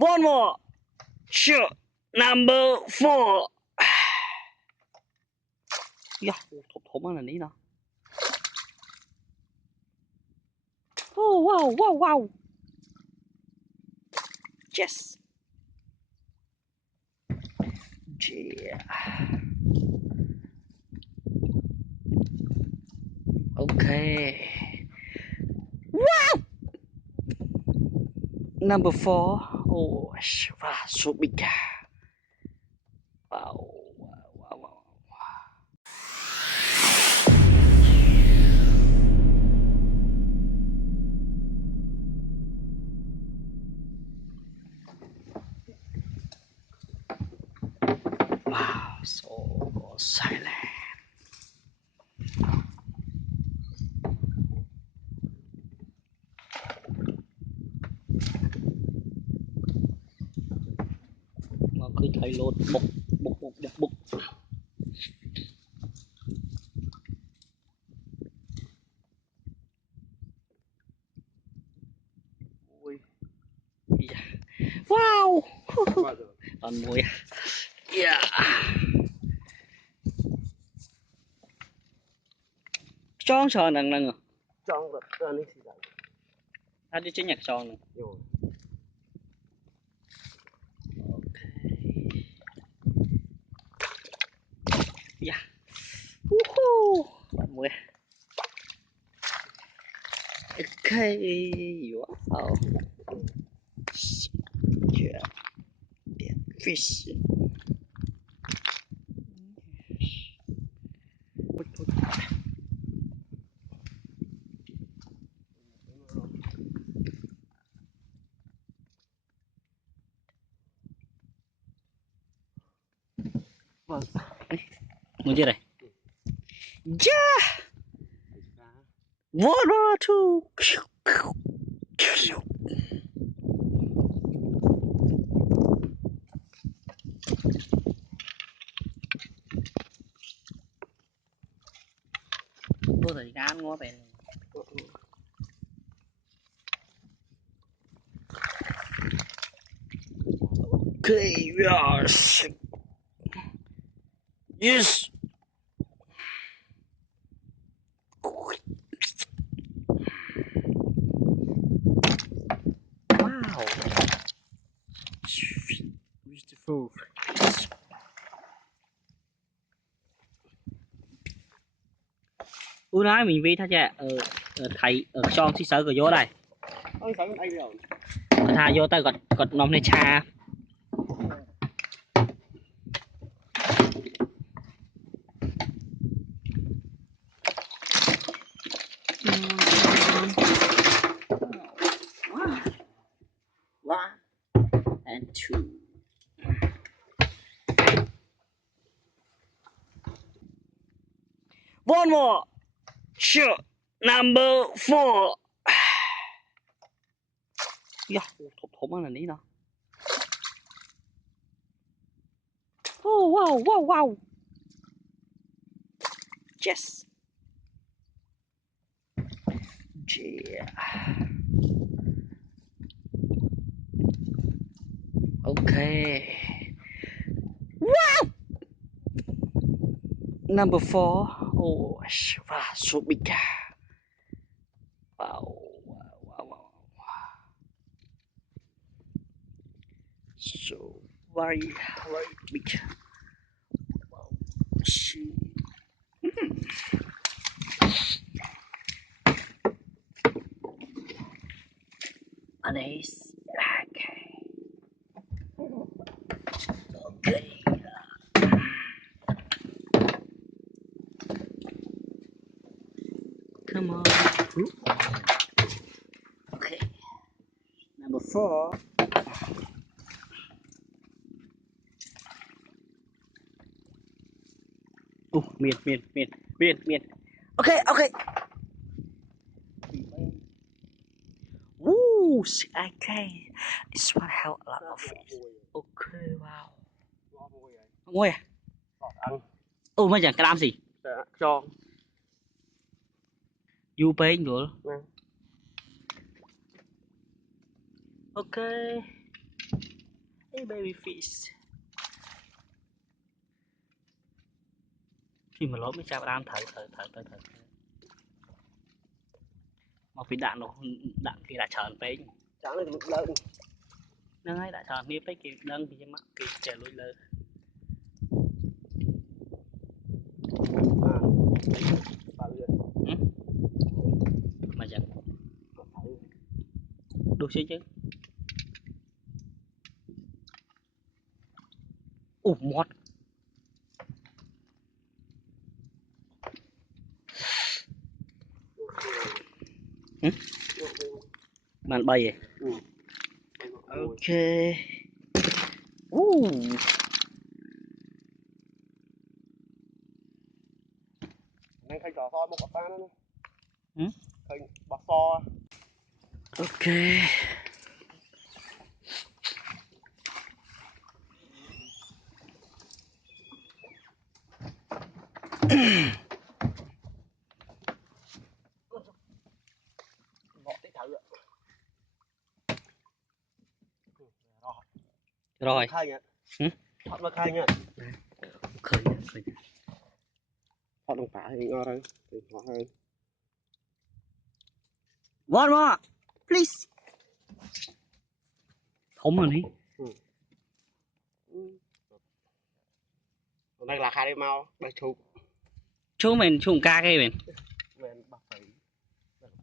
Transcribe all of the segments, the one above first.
One more. Sure. Number 4. Yeah, thủng là ní nó. Oh wow, wow, wow. Yes. Yeah. Okay. Wow. Number 4. Oh, wow, so big. Wow, wow, wow. Wow, so silent. Mà cứ thấy lốt bục bục bục bục bục. Ui. Yeah. Wow. Còn mùi. Yeah. Tròn tròn nằng nằng à? Tròn vật tròn đi xí đấy. Ta đi chơi nhạc tròn này. Rồi. Yeah. Woohoo. Còn mùi. Okay. Wow. Yeah. Dead fish. Vâng. Muốn chưa đây? Yeah. One more two. Vô thời gian ngó về. Okay, yes. Yes. Wow. Beautiful. Ủa nói mình vi thôi chứ thầy ở trong xí sở của vô đây. Ôi sao đây rồi. Thà vô tay gọt nóm này cha. One and two. One more. Sure. Number 4. Yeah, thủng là ní nó. Oh wow, wow, wow. Yes. Yeah. Okay. Wow. Number 4. Oh, wow, so big. Wow, wow, wow. So very big. Wow. Nice. Okay. Okay. Come on. Okay. Number 4. Oh, miệt. Okay. Woo, okay. This one have a lot of fish. Okay, wow. Ngồi à? Oh, mới chẳng cái làm gì? Tròn. You paying rồi. Okay. Hey baby fish. Khi mà lỗ mới chào đam thở. Mà vì đạn kia đã tròn bé. Chẳng là được lớn. Nó ấy đã tròn biết cái đơn thì mắc cái trẻ lùi lơ. Mà chẳng đua xí chứ. Mót. Màn bay vậy. Ok. Nên khai trò thôi một quả nữa. Ừ? Khai bạc so. Ok. Bỏ tí thử ạ. Rồi. Khai nhá. Ừ? Thoát vào khai nhá. Khơi. Thoát đồng phá thì ngon hơn. Thì ngon hơn. One more, please. Không rồi đi. Đây là khai đi mau. Đây chụp. Chú mình chung ca cái mình. Mình bắp phỉ.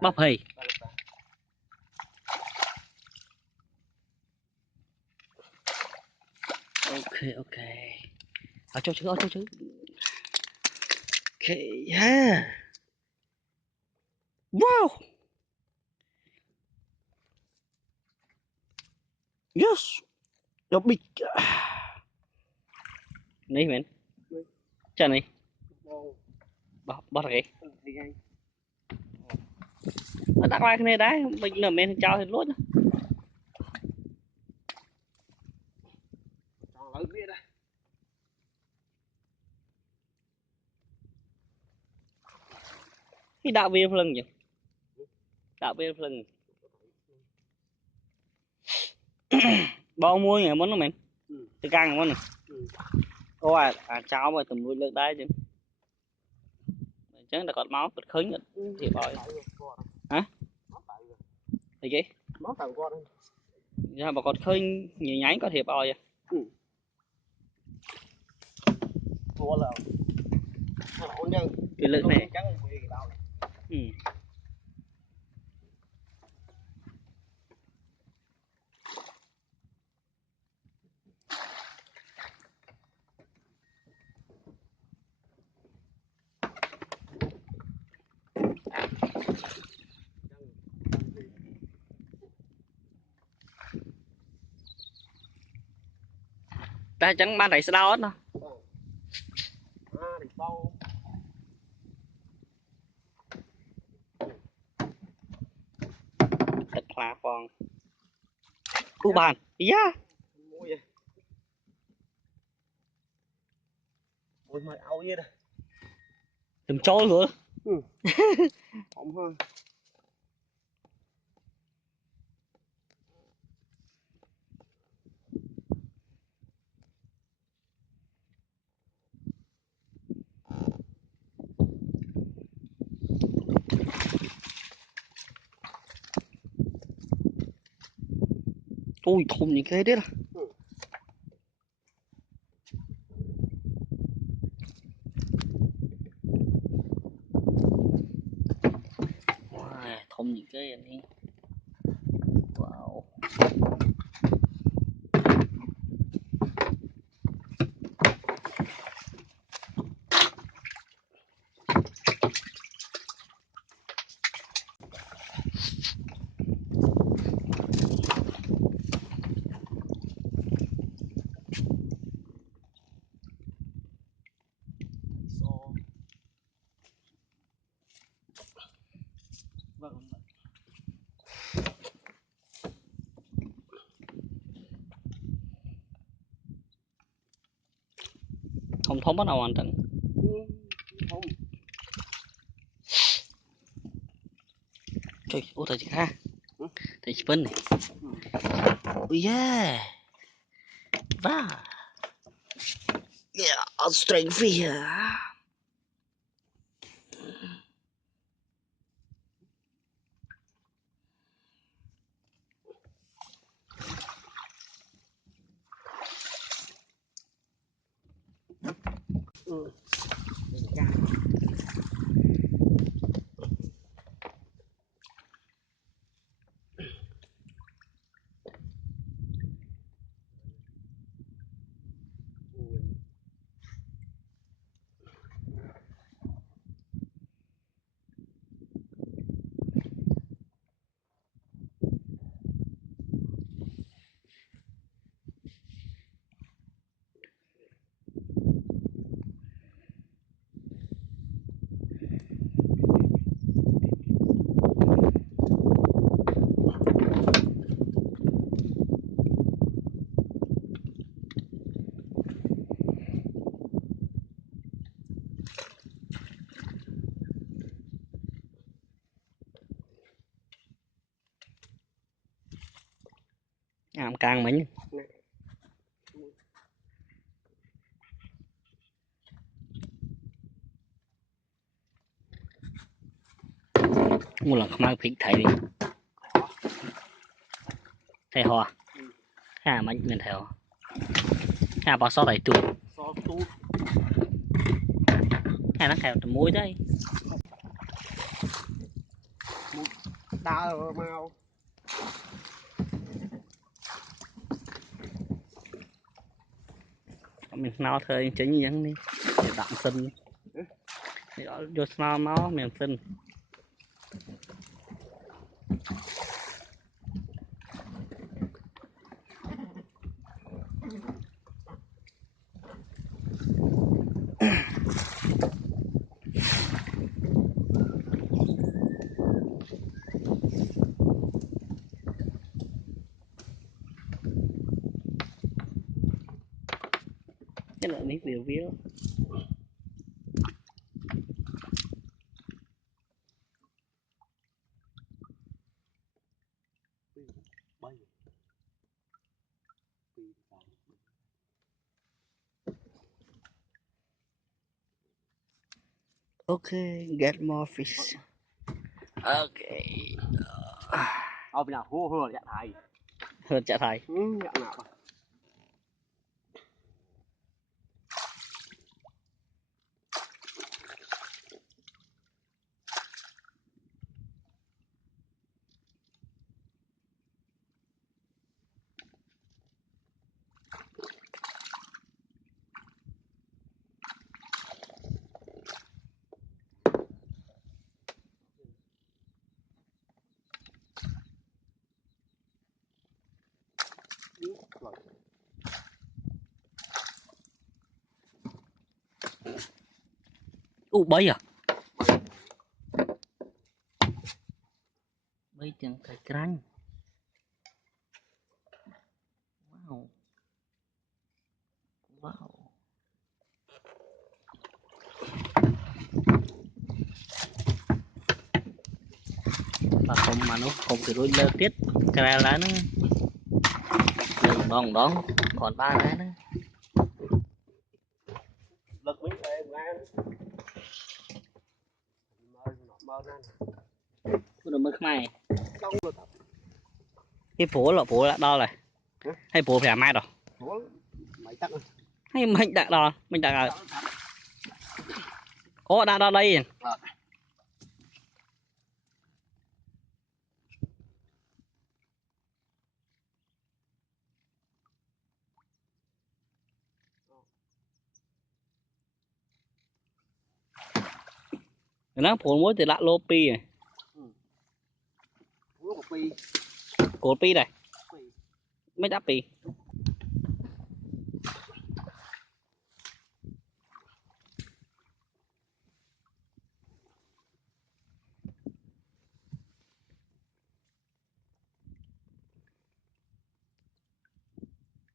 Bắp hì. Ok. Cho chứ. Ok, yeah. Wow. Yes. The big. Này mình. Chà này. Bắt cái. Đặt lại cái này đấy, mình là mình cho thì lốt. Lấy biết đây. Cái đạo viên lưng nhỉ? Đạo viên lưng. Bao mua nhỉ món nó mình. Từ căng món này. Ô cháu mà tầm nuôi lợn đấy chứ. Chắc là còn máu bật khơi nhất thì bòi. Hả? Thì gì? Máu tàu con. Dạ bà còn khơi nhiều nhánh có thiệp bòi à? Thua là ổn nhân. Cái lợn này. Ừ. Ta chẳng ban thầy sẽ đau hết đâu. Thì bao. Thật là con. Cô bàn. Yeah. Ôi mày áo gì đây. Đừng trôi nữa. Không hơn. Ui thùng những cái đấy là. Wow, thùng những cái này. Wow. Không thống bắt đầu hoàn thành. Không. Trời, ô thầy chị ha. Thầy chị Vân này. Ui yeah. Wow. Yeah, a string fish. Am càng mình. Một lần không ăn thịt thầy đi. Thầy hoa. Hà mình thầy hoa. Hà bao số thầy tu. Hà nó khèo từ muối đấy. Đá mau. Mình nào thời chính những đi. Để tạm sinh. Vô nào máu mình sinh. Cái lợi nít điều viết. Okay, get more fish. Okay. Ở bên nào hô dạ thầy. Hơn chả thầy. Dạ nào. Bấy à? Bấy chẳng thấy cranh. Wow. Wow. Và không mà nó không thì đôi lơ tiết cái lá nó đòn đón còn ba lá nữa. Lực mấy em ăn. Mơ ra. Nó mới mai. Xong rồi. Cái phố là đo này. Hay phố phải mai rồi. Mày tắt rồi. Hay mình đặt đo, mình đặt rồi. Ồ đã đo đây. Nó phố muối thì lạ lô pi này. Cổ pi này. Mấy đáp pi.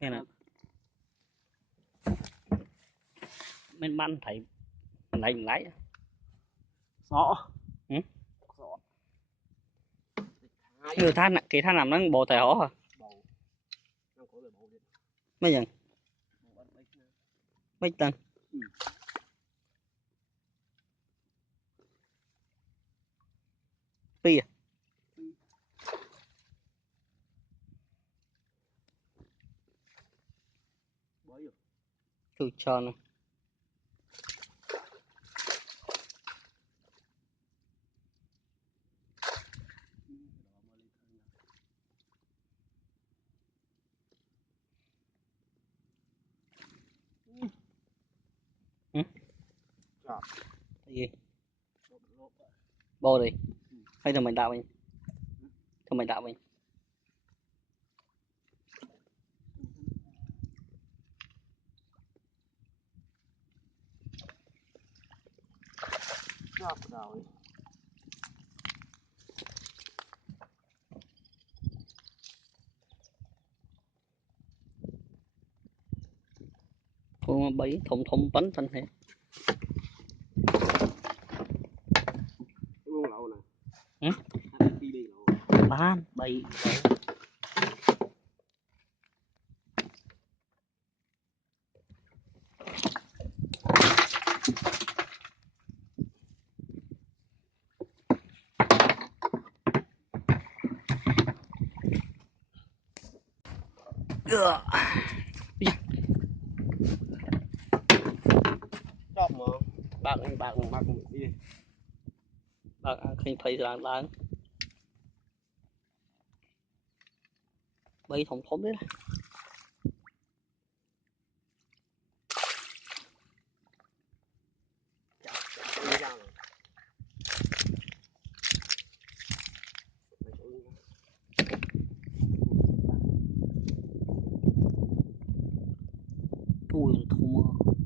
Cái này. Mình bắn thấy lấy. Sọ. Ừ? Người than cái than làm nó bộ thầy hổ hả? Mấy lần? mấy tầng pi à tôi cho nó gì bò đi hay là mày đạo mình thôi mày đạo mình rồi con bẫy thùng thùng bánh thành thế luôn lậu nè ừ? đi đi lậu bán bẫy chóp mà bạc đi bạc khi phải làm lại bẫy thùng thùng đấy đi ra rồi cùi thùng